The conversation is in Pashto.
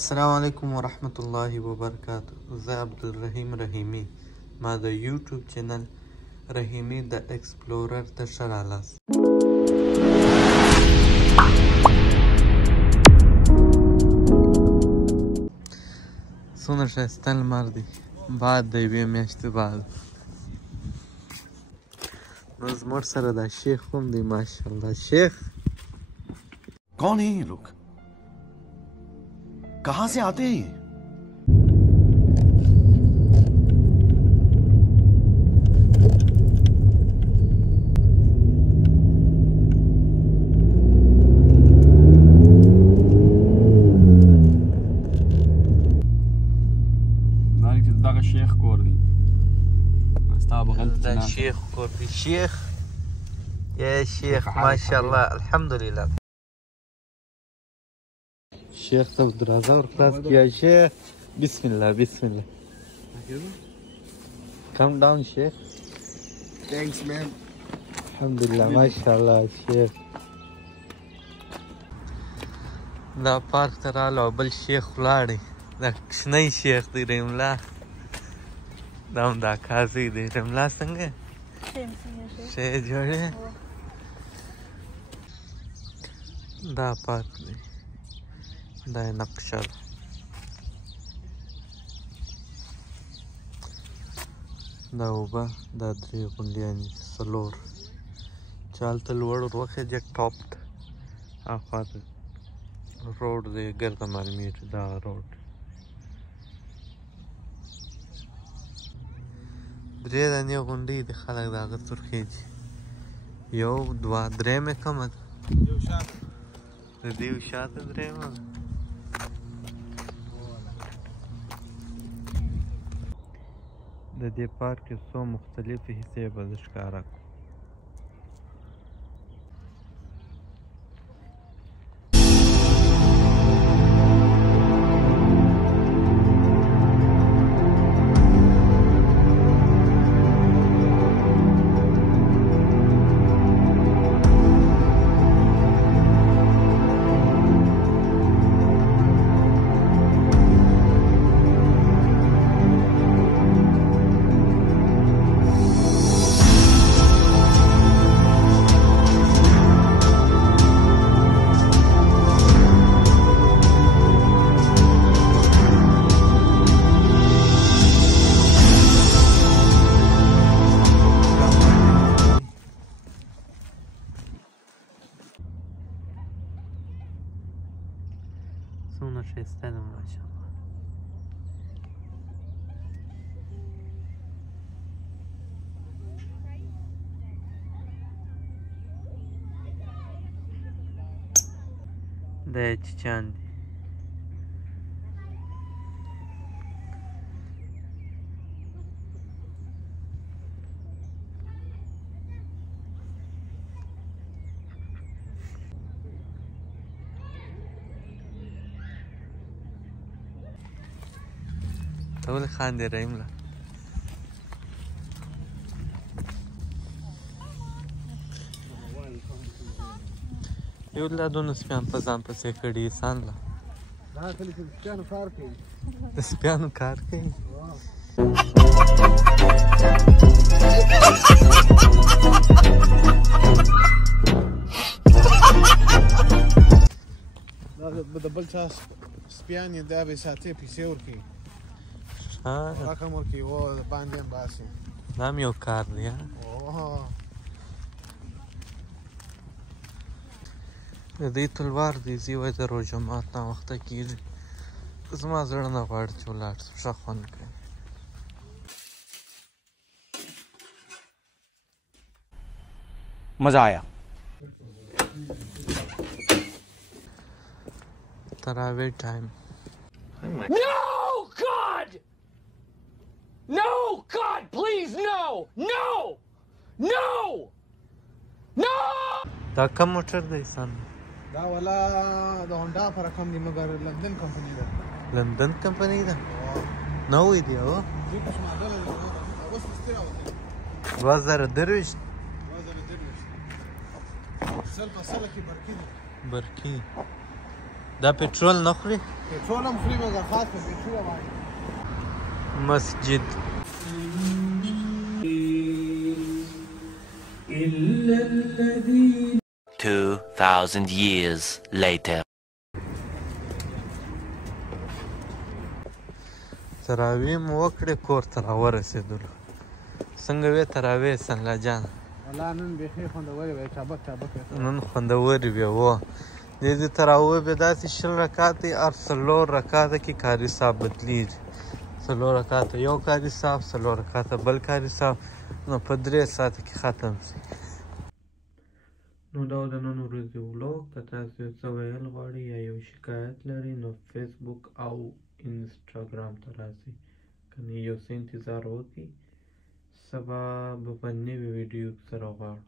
السلام علیکم ورحمت الله وبرکاته. زه عبدالرحیم رحیمی، ما د یوټیوب چینل رحیمی د ایکسپلورر ته ښه راغلاست. څومره ښایسته لمر دی، باد د یوې میاشتې بعد. نو زموږ سره دا شیخ هم دی ماشاءالله. شیخ कौन है ये लोग, कहाँ से आते हैं ये? دغه شیخ کور دی. ستا بغل دا شیخ کور دی. شیخ یا شیخ ماشاءالله الحمدلله. شیخ ته دروازه ورخلاص کړه. شیخ بسم الله بسم الله. Come down شیخ. Thanks man. الحمدلله ماشاءالله. شیخ دا پارک ته راغلو او بل شیخ ولاړی. دا کوچنی شیخ دی رحیم الله. دا هم دا قاضي دی. رحیم الله څنګه ښه جوړ یې؟ دا پارک دی، دا یې نقشه ده. دا اوبه دا درې غونډیانې دي، څلور چې هلته لوړ ور وخېږي ټاپ ته. هاخوا ته روډ دی ګرده معلومېږي دغه روډ. درې دانې غونډۍ دي، خلک د هغه تر خېږي. یو دوه درېیمه کومه ده؟ د دې یو شاته درېیمه ده. د دې پارک یو څو مختلفې حصې به زه ښکاره کړم. څومره ښایسته ده ماشاءالله. دا یې چیچان دي. ته ولې خاندې رحیم الله؟ یو لا دونه سپیان په ځان پسې کړي انسان له. دا کله چې سپیانو کار کوي. د سپیانو کار کوي. دا د بل چا سپیان یې دا به ساتي، پیسې ورکوي، رقم ورکوي، و د باندې هم باسي. دا هم یو کار دی. د دې تلوار دی زی وای د روژه مات ناوخته کېږي. زما زړه نه غواړي چې ولاړ شم، ښه خوند کوي. मजा आया. Tarawih time. No, God! No, God, please, no! No! No! No! دا کوم موټر دی سن؟ دا والا د هونډا په رقم دی، مګر لندن کمپنی ده. لندن کمپنی ده؟ نوی دی او؟ دوی کوم ماډل دی؟ اوس ستې راوځي. 2023 سل په سل کې برکی دی. برکی دا پټرول نه خوري پټرول هم خوري مګر خاص په پټرول باندې مسجد 2000 years later. تراویح مو وکړې کور ته راورسېدلو څنګه وې تراویح څنګه جان والله نن بیخي خوندورې وې چابک نن خوندورې وې وه دې تراویح به داسې 20 رکعته او 4 رکعته کې کاري صاحب بدلیږي 4 رکعته یو کاري صاحب 4 رکعته بل کاري صاحب نو په 3 ساعته کې ختم شي نو دا د نن ورځې ولاګ که تاسو یو څه ویل غواړئ یا یو شکایت لرئ نو فیسبوک او انسټاګرام ته راسئ کنه یو څه انتظار وکړئ سبا به په نوي ویډیو سره غواړو